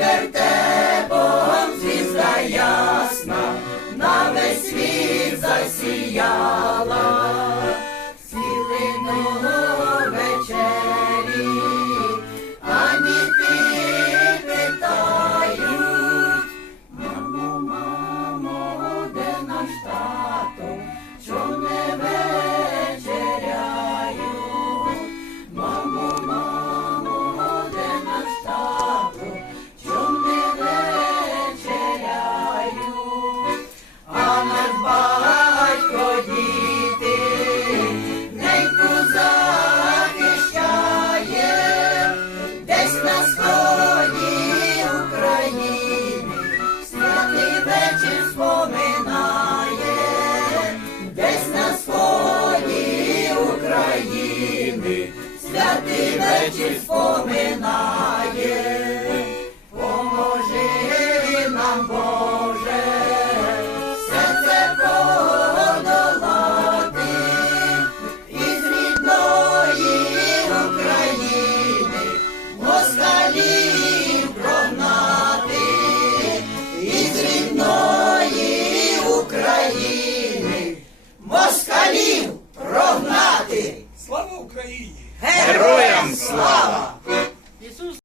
perderte. речі споминає, поможи нам, Боже, все це подолати із рідної України, москалів прогнати, із рідної України, москалів прогнати. Слава Україні! Slide.